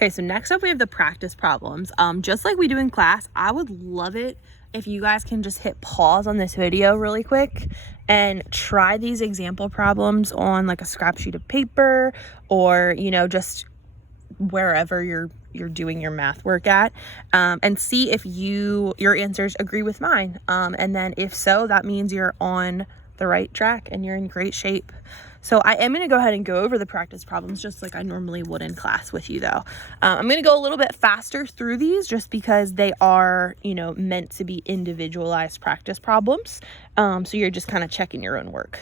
Okay, so next up we have the practice problems. Just like we do in class, I would love it if you guys can just hit pause on this video really quick and try these example problems on like a scrap sheet of paper, or just wherever you're doing your math work at, and see if your answers agree with mine. And then if so, that means you're on the right track and you're in great shape. So I am going to go ahead and go over the practice problems just like I normally would in class with you though. I'm going to go a little bit faster through these just because they are, meant to be individualized practice problems. So you're just kind of checking your own work.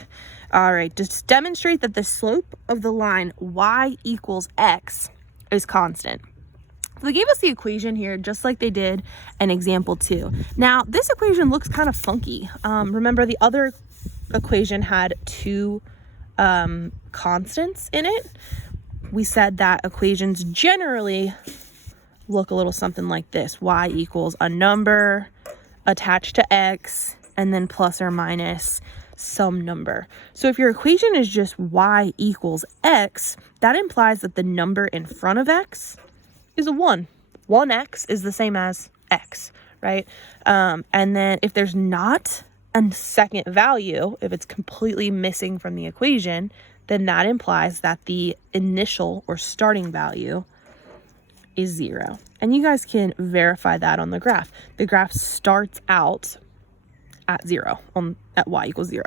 All right, just demonstrate that the slope of the line y equals x is constant. So they gave us the equation here just like they did in example 2. Now this equation looks kind of funky. Remember the other equation had two constants in it. We said that equations generally look a little something like this: y equals a number attached to x and then plus or minus some number. So if your equation is just y equals x, that implies that the number in front of x is a 1. 1x is the same as x, right? And then if there's not a second value, if it's completely missing from the equation, then that implies that the initial or starting value is 0. And you guys can verify that on the graph. The graph starts out at 0 at y equals 0.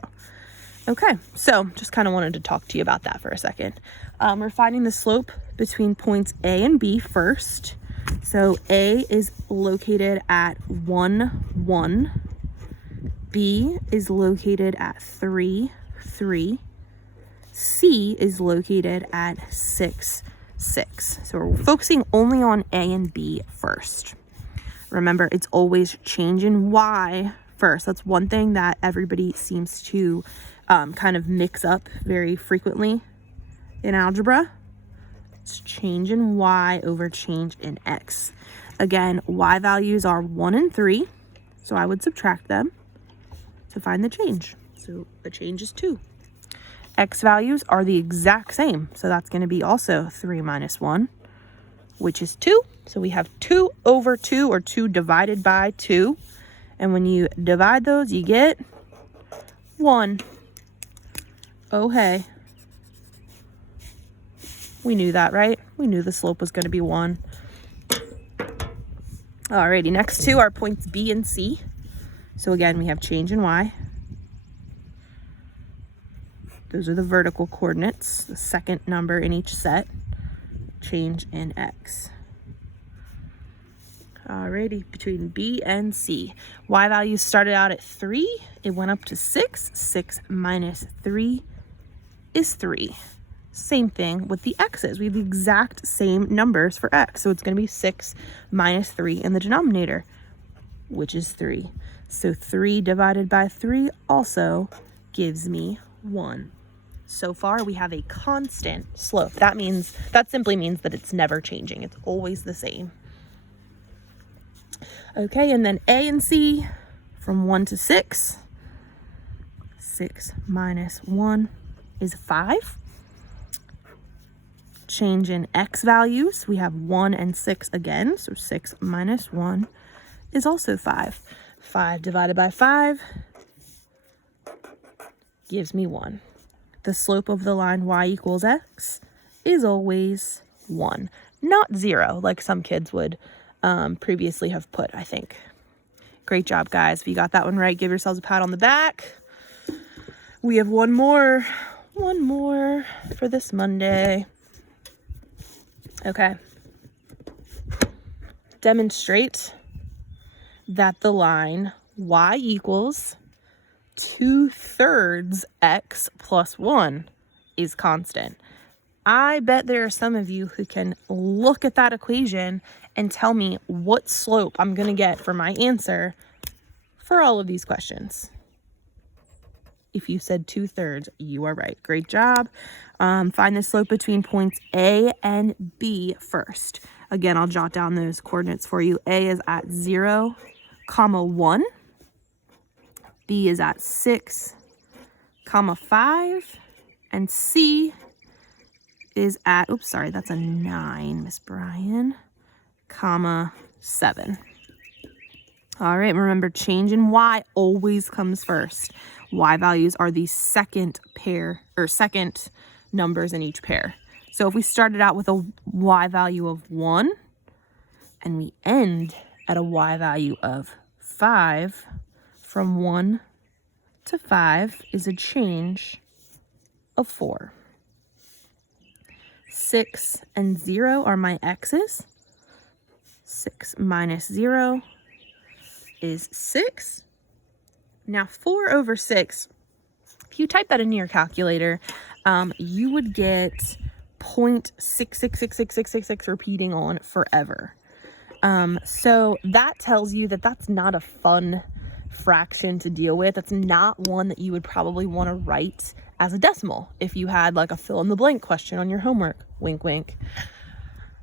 Okay, so just kind of wanted to talk to you about that for a second. We're finding the slope between points A and B first. So A is located at 1, 1. B is located at 3, 3. C is located at 6, 6. So we're focusing only on A and B first. Remember, it's always change in y first. That's one thing that everybody seems to kind of mix up very frequently in algebra. It's change in y over change in x. Again, y values are 1 and 3, so I would subtract them to find the change. So the change is 2. X values are the exact same, so that's going to be also 3 minus 1, which is 2. So we have 2 over 2, or 2 divided by 2. And when you divide those, you get 1. Oh, hey. We knew that, right? We knew the slope was going to be 1. Alrighty, next two are points B and C. So again, we have change in y. Those are the vertical coordinates, the second number in each set. Change in x. Alrighty, between B and C. Y value started out at 3. It went up to 6. 6 minus 3 is 3. Same thing with the x's. We have the exact same numbers for x. So it's going to be 6 minus 3 in the denominator, which is 3. So 3 divided by 3 also gives me 1. So far, we have a constant slope. That simply means that it's never changing. It's always the same. Okay, and then A and C from 1 to 6. 6 minus 1 is 5. Change in x values. We have 1 and 6 again. So 6 minus 1 is also 5. 5 divided by 5 gives me 1. The slope of the line y equals x is always 1, not 0, like some kids would previously have put, I think. Great job, guys. If you got that one right, give yourselves a pat on the back. We have one more for this Monday. Okay. Demonstrate that the line y equals 2/3 x plus 1 is constant. I bet there are some of you who can look at that equation and tell me what slope I'm going to get for my answer for all of these questions. If you said 2/3, you are right. Great job. Find the slope between points A and B first. Again, I'll jot down those coordinates for you. A is at 0, 1. B is at 6, 5. And C is at, oops, sorry, that's a 9, Miss Brian, comma 7. All right, remember change in y always comes first. Y values are the second pair or second numbers in each pair. So if we started out with a y value of 1 and we end at a y value of 5, from 1 to 5 is a change of 4. 6 and 0 are my x's. 6 minus 0 is 6. Now 4 over 6, if you type that into your calculator, you would get 0.666666 repeating on forever. So that tells you that that's not a fun fraction to deal with. That's not one that you would probably want to write as a decimal if you had like a fill in the blank question on your homework. Wink, wink.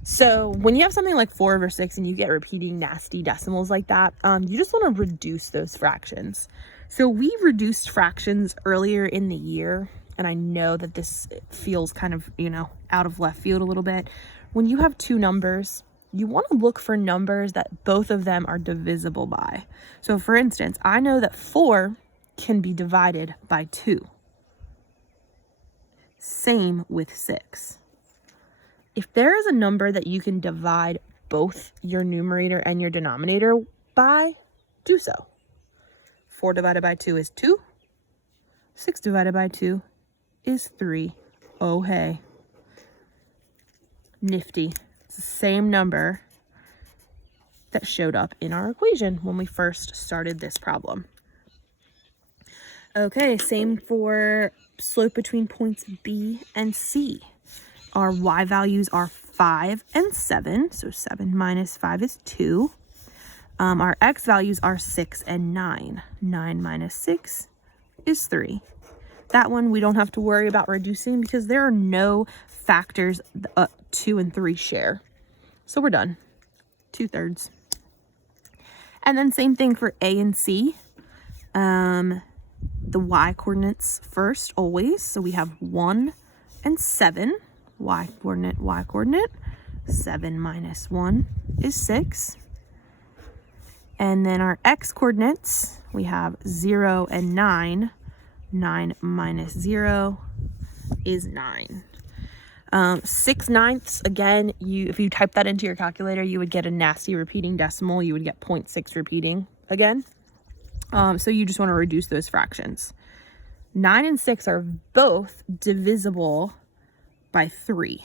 So when you have something like 4 over 6 and you get repeating nasty decimals like that, you just want to reduce those fractions. So we reduced fractions earlier in the year, and I know that this feels kind of, out of left field a little bit. When you have two numbers, you want to look for numbers that both of them are divisible by. So for instance, I know that 4 can be divided by 2. Same with 6. If there is a number that you can divide both your numerator and your denominator by, do so. 4 divided by 2 is 2. 6 divided by 2 is 3. Oh, hey. Nifty. It's the same number that showed up in our equation when we first started this problem. Okay, same for slope between points B and C. Our y values are 5 and 7, so 7 minus 5 is 2. Our x values are 6 and 9. 9 minus 6 is 3. That one we don't have to worry about reducing because there are no factors 2 and 3 share. So we're done. 2/3. And then same thing for A and C. The y coordinates first always. So we have 1 and 7. Y coordinate, y coordinate. 7 minus 1 is 6. And then our x coordinates, we have 0 and 9. 9 minus 0 is 9. 6/9, again, if you type that into your calculator, you would get a nasty repeating decimal. You would get 0.6 repeating again. So you just want to reduce those fractions. 9 and 6 are both divisible by 3.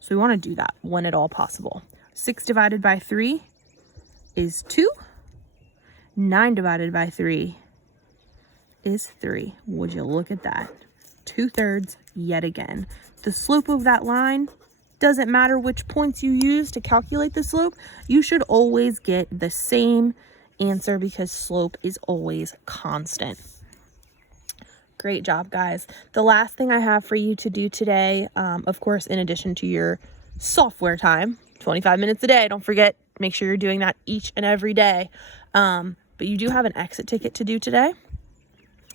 So we want to do that when at all possible. 6 divided by 3 is 2. 9 divided by 3 is 3. Would you look at that? 2/3 yet again. The slope of that line, doesn't matter which points you use to calculate the slope, you should always get the same answer because slope is always constant. Great job, guys. The last thing I have for you to do today, of course, in addition to your software time, 25 minutes a day, don't forget, make sure you're doing that each and every day. But you do have an exit ticket to do today.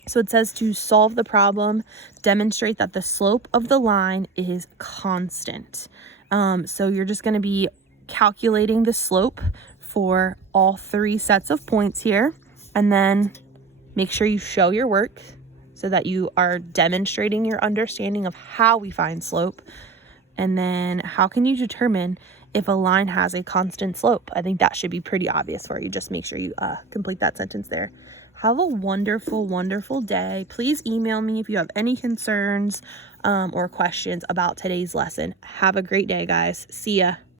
So it says to solve the problem, demonstrate that the slope of the line is constant. So you're just going to be calculating the slope for all 3 sets of points here, and then make sure you show your work so that you are demonstrating your understanding of how we find slope. And then how can you determine if a line has a constant slope? I think that should be pretty obvious for you. Just make sure you complete that sentence there. Have a wonderful, wonderful day. Please email me if you have any concerns or questions about today's lesson. Have a great day, guys. See ya.